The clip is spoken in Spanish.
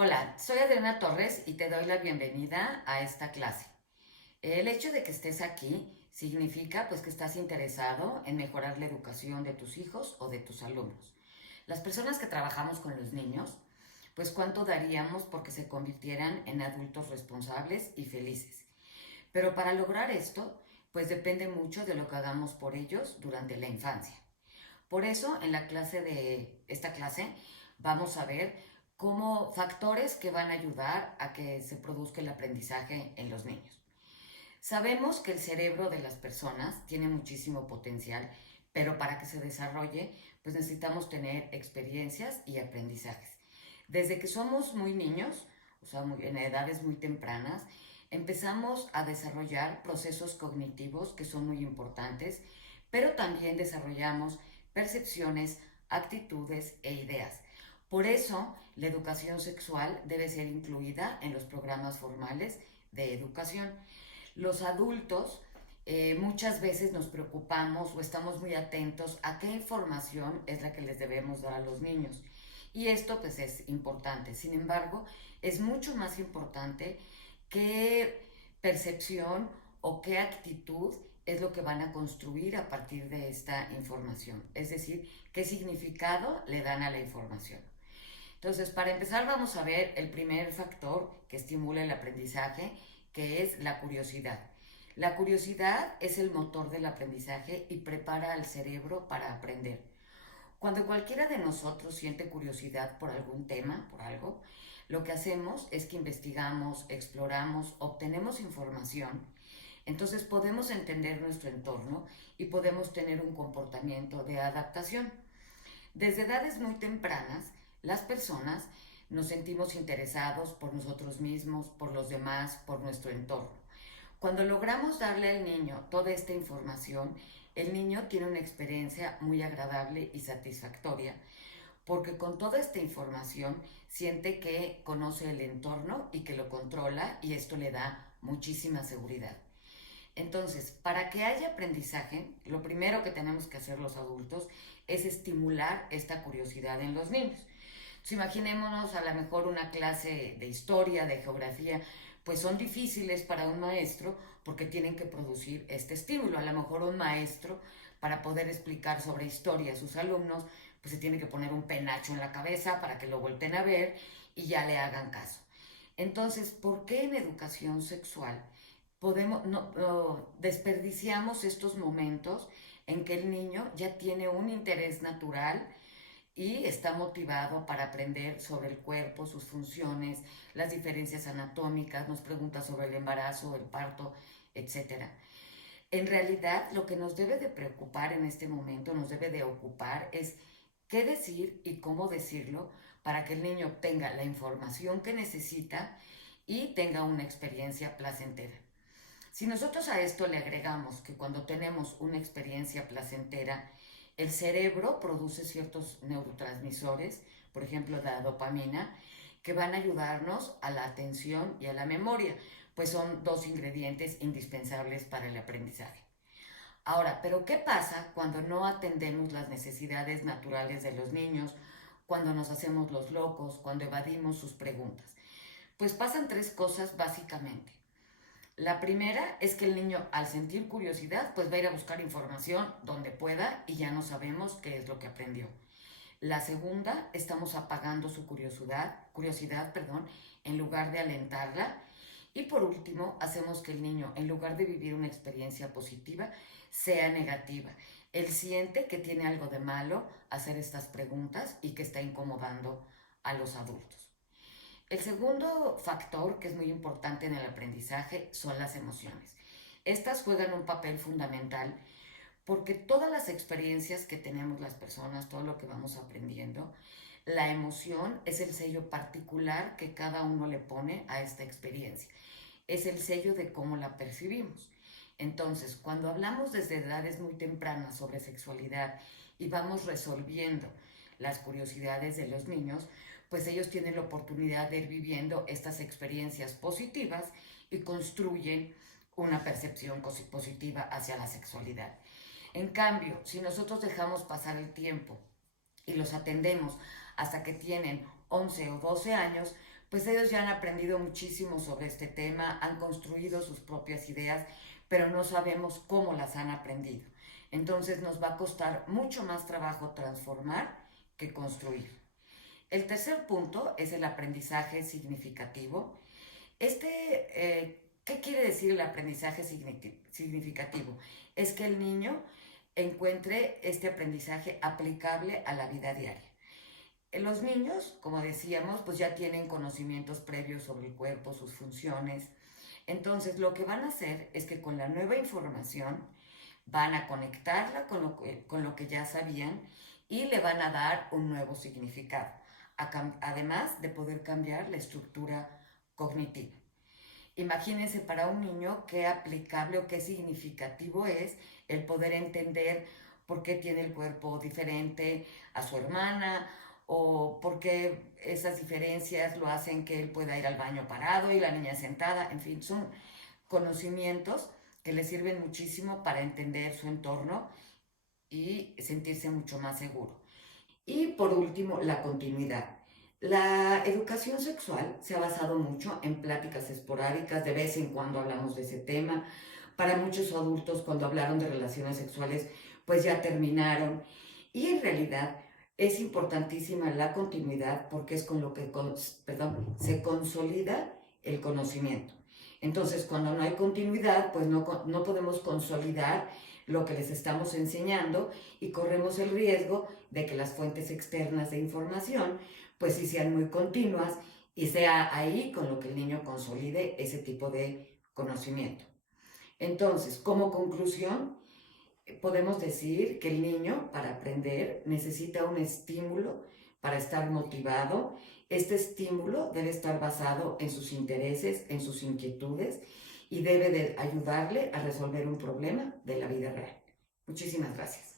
Hola, soy Adriana Torres y te doy la bienvenida a esta clase. El hecho de que estés aquí significa pues que estás interesado en mejorar la educación de tus hijos o de tus alumnos. Las personas que trabajamos con los niños, pues cuánto daríamos porque se convirtieran en adultos responsables y felices. Pero para lograr esto, pues depende mucho de lo que hagamos por ellos durante la infancia. Por eso, en la clase de esta clase, vamos a ver cómo factores que van a ayudar a que se produzca el aprendizaje en los niños. Sabemos que el cerebro de las personas tiene muchísimo potencial, pero para que se desarrolle, pues necesitamos tener experiencias y aprendizajes. Desde que somos muy niños, o sea, en edades muy tempranas, empezamos a desarrollar procesos cognitivos que son muy importantes, pero también desarrollamos percepciones, actitudes e ideas. Por eso, la educación sexual debe ser incluida en los programas formales de educación. Los adultos muchas veces nos preocupamos o estamos muy atentos a qué información es la que les debemos dar a los niños. Y esto pues es importante. Sin embargo, es mucho más importante qué percepción o qué actitud es lo que van a construir a partir de esta información. Es decir, qué significado le dan a la información. Entonces, para empezar, vamos a ver el primer factor que estimula el aprendizaje, que es la curiosidad. La curiosidad es el motor del aprendizaje y prepara al cerebro para aprender. Cuando cualquiera de nosotros siente curiosidad por algún tema, por algo, lo que hacemos es que investigamos, exploramos, obtenemos información, entonces podemos entender nuestro entorno y podemos tener un comportamiento de adaptación. Desde edades muy tempranas, las personas nos sentimos interesados por nosotros mismos, por los demás, por nuestro entorno. Cuando logramos darle al niño toda esta información, el niño tiene una experiencia muy agradable y satisfactoria, porque con toda esta información siente que conoce el entorno y que lo controla y esto le da muchísima seguridad. Entonces, para que haya aprendizaje, lo primero que tenemos que hacer los adultos es estimular esta curiosidad en los niños. Entonces, imaginémonos a lo mejor una clase de historia, de geografía, pues son difíciles para un maestro porque tienen que producir este estímulo. A lo mejor un maestro, para poder explicar sobre historia a sus alumnos, pues se tiene que poner un penacho en la cabeza para que lo volteen a ver y ya le hagan caso. Entonces, ¿por qué en educación sexual no desperdiciamos estos momentos en que el niño ya tiene un interés natural y está motivado para aprender sobre el cuerpo, sus funciones, las diferencias anatómicas, nos pregunta sobre el embarazo, el parto, etcétera? En realidad, lo que nos debe de preocupar en este momento, nos debe de ocupar, es qué decir y cómo decirlo para que el niño obtenga la información que necesita y tenga una experiencia placentera. Si nosotros a esto le agregamos que cuando tenemos una experiencia placentera, el cerebro produce ciertos neurotransmisores, por ejemplo la dopamina, que van a ayudarnos a la atención y a la memoria, pues son dos ingredientes indispensables para el aprendizaje. Ahora, ¿pero qué pasa cuando no atendemos las necesidades naturales de los niños, cuando nos hacemos los locos, cuando evadimos sus preguntas? Pues pasan tres cosas básicamente. La primera es que el niño, al sentir curiosidad, pues va a ir a buscar información donde pueda y ya no sabemos qué es lo que aprendió. La segunda, estamos apagando su curiosidad, en lugar de alentarla. Y por último, hacemos que el niño, en lugar de vivir una experiencia positiva, sea negativa. Él siente que tiene algo de malo hacer estas preguntas y que está incomodando a los adultos. El segundo factor que es muy importante en el aprendizaje son las emociones. Estas juegan un papel fundamental porque todas las experiencias que tenemos las personas, todo lo que vamos aprendiendo, la emoción es el sello particular que cada uno le pone a esta experiencia. Es el sello de cómo la percibimos. Entonces, cuando hablamos desde edades muy tempranas sobre sexualidad y vamos resolviendo las curiosidades de los niños, pues ellos tienen la oportunidad de ir viviendo estas experiencias positivas y construyen una percepción positiva hacia la sexualidad. En cambio, si nosotros dejamos pasar el tiempo y los atendemos hasta que tienen 11 o 12 años, Pues ellos ya han aprendido muchísimo sobre este tema, han construido sus propias ideas, pero no sabemos cómo las han aprendido. Entonces nos va a costar mucho más trabajo transformar que construir. El tercer punto es el aprendizaje significativo. ¿Qué quiere decir el aprendizaje significativo? Es que el niño encuentre este aprendizaje aplicable a la vida diaria. Los niños, como decíamos, pues ya tienen conocimientos previos sobre el cuerpo, sus funciones. Entonces, lo que van a hacer es que con la nueva información van a conectarla con lo que ya sabían y le van a dar un nuevo significado, además de poder cambiar la estructura cognitiva. Imagínense para un niño qué aplicable o qué significativo es el poder entender por qué tiene el cuerpo diferente a su hermana o por qué esas diferencias lo hacen que él pueda ir al baño parado y la niña sentada. En fin, son conocimientos que le sirven muchísimo para entender su entorno y sentirse mucho más seguro. Y por último, la continuidad. La educación sexual se ha basado mucho en pláticas esporádicas, de vez en cuando hablamos de ese tema. Para muchos adultos, cuando hablaron de relaciones sexuales, pues ya terminaron. Y en realidad es importantísima la continuidad porque es con lo que se consolida el conocimiento. Entonces, cuando no hay continuidad, pues no podemos consolidar lo que les estamos enseñando y corremos el riesgo de que las fuentes externas de información pues sí sean muy continuas y sea ahí con lo que el niño consolide ese tipo de conocimiento. Entonces, como conclusión, podemos decir que el niño para aprender necesita un estímulo para estar motivado. Este estímulo debe estar basado en sus intereses, en sus inquietudes y debe de ayudarle a resolver un problema de la vida real. Muchísimas gracias.